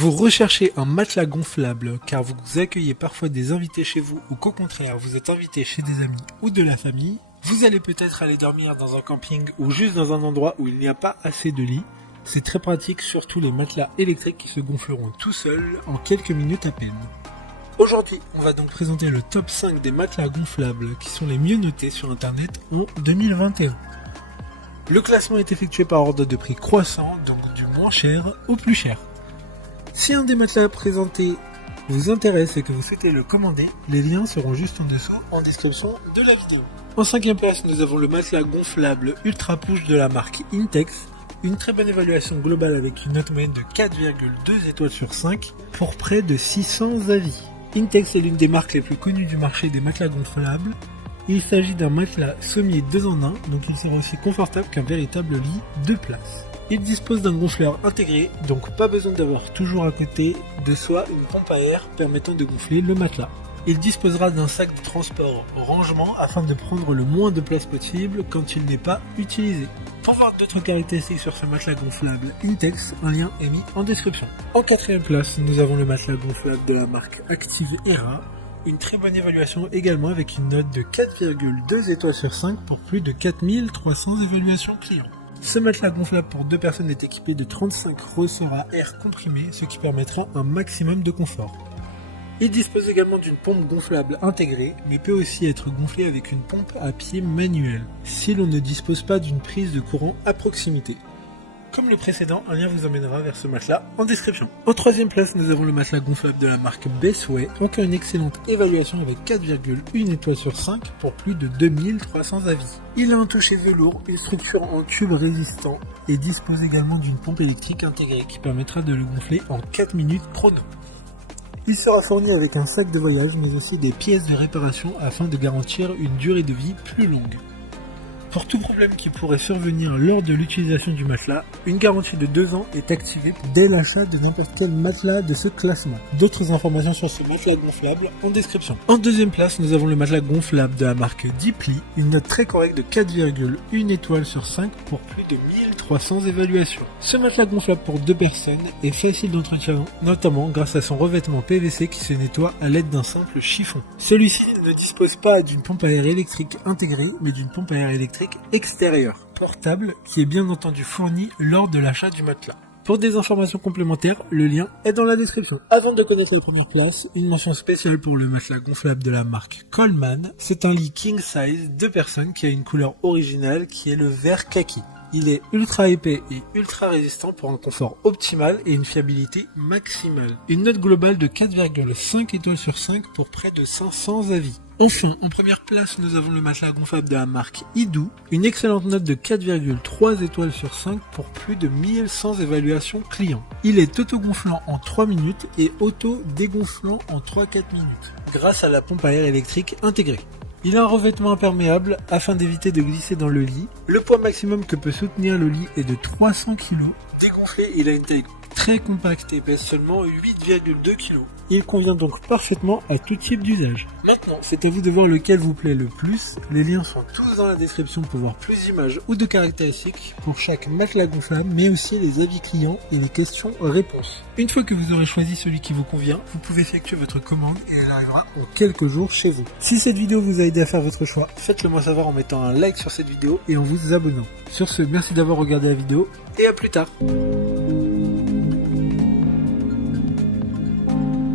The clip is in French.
Vous recherchez un matelas gonflable car vous accueillez parfois des invités chez vous ou qu'au contraire vous êtes invité chez des amis ou de la famille. Vous allez peut-être aller dormir dans un camping ou juste dans un endroit où il n'y a pas assez de lits. C'est très pratique, surtout les matelas électriques qui se gonfleront tout seuls en quelques minutes à peine. Aujourd'hui, on va donc présenter le top 5 des matelas gonflables qui sont les mieux notés sur internet en 2021. Le classement est effectué par ordre de prix croissant, donc du moins cher au plus cher. Si un des matelas présentés vous intéresse et que vous souhaitez le commander, les liens seront juste en dessous en description de la vidéo. En 5e place, nous avons le matelas gonflable Ultra Push de la marque Intex. Une très bonne évaluation globale avec une note moyenne de 4,2 étoiles sur 5 pour près de 600 avis. Intex est l'une des marques les plus connues du marché des matelas gonflables. Il s'agit d'un matelas sommier 2 en 1, donc il sera aussi confortable qu'un véritable lit 2 places. Il dispose d'un gonfleur intégré, donc pas besoin d'avoir toujours à côté de soi une pompe à air permettant de gonfler le matelas. Il disposera d'un sac de transport rangement afin de prendre le moins de place possible quand il n'est pas utilisé. Pour voir d'autres caractéristiques sur ce matelas gonflable Intex, un lien est mis en description. En 4e place, nous avons le matelas gonflable de la marque Active Era. Une très bonne évaluation également avec une note de 4,2 étoiles sur 5 pour plus de 4300 évaluations clients. Ce matelas gonflable pour 2 personnes est équipé de 35 ressorts à air comprimé, ce qui permettra un maximum de confort. Il dispose également d'une pompe gonflable intégrée, mais peut aussi être gonflé avec une pompe à pied manuelle, si l'on ne dispose pas d'une prise de courant à proximité. Comme le précédent, un lien vous emmènera vers ce matelas en description. En 3e place, nous avons le matelas gonflable de la marque Bestway, encore une excellente évaluation avec 4,1 étoiles sur 5 pour plus de 2300 avis. Il a un toucher velours, une structure en tube résistant et dispose également d'une pompe électrique intégrée qui permettra de le gonfler en 4 minutes chrono. Il sera fourni avec un sac de voyage mais aussi des pièces de réparation afin de garantir une durée de vie plus longue. Pour tout problème qui pourrait survenir lors de l'utilisation du matelas, une garantie de 2 ans est activée dès l'achat de n'importe quel matelas de ce classement. D'autres informations sur ce matelas gonflable en description. En 2e place, nous avons le matelas gonflable de la marque Deeply, une note très correcte de 4,1 étoiles sur 5 pour plus de 1300 évaluations. Ce matelas gonflable pour 2 personnes est facile d'entretien, notamment grâce à son revêtement PVC qui se nettoie à l'aide d'un simple chiffon. Celui-ci ne dispose pas d'une pompe à air électrique intégrée, mais d'une pompe à air électrique extérieure, portable, qui est bien entendu fournie lors de l'achat du matelas. Pour des informations complémentaires, le lien est dans la description. Avant de connaître la première place, une mention spéciale pour le matelas gonflable de la marque Coleman. C'est un lit king size 2 personnes qui a une couleur originale qui est le vert kaki. Il est ultra épais et ultra résistant pour un confort optimal et une fiabilité maximale. Une note globale de 4,5 étoiles sur 5 pour près de 500 avis. Enfin, en première place, nous avons le matelas gonflable de la marque Idoo, une excellente note de 4,3 étoiles sur 5 pour plus de 1100 évaluations clients. Il est auto-gonflant en 3 minutes et auto-dégonflant en 3-4 minutes, grâce à la pompe à air électrique intégrée. Il a un revêtement imperméable afin d'éviter de glisser dans le lit. Le poids maximum que peut soutenir le lit est de 300 kg. Dégonflé, il a une taille très compacte et pèse seulement 8,2 kg. Il convient donc parfaitement à tout type d'usage. Maintenant, c'est à vous de voir lequel vous plaît le plus. Les liens sont tous dans la description pour voir plus d'images ou de caractéristiques pour chaque matelas gonflable, mais aussi les avis clients et les questions-réponses. Une fois que vous aurez choisi celui qui vous convient, vous pouvez effectuer votre commande et elle arrivera en quelques jours chez vous. Si cette vidéo vous a aidé à faire votre choix, faites-le moi savoir en mettant un like sur cette vidéo et en vous abonnant. Sur ce, merci d'avoir regardé la vidéo et à plus tard.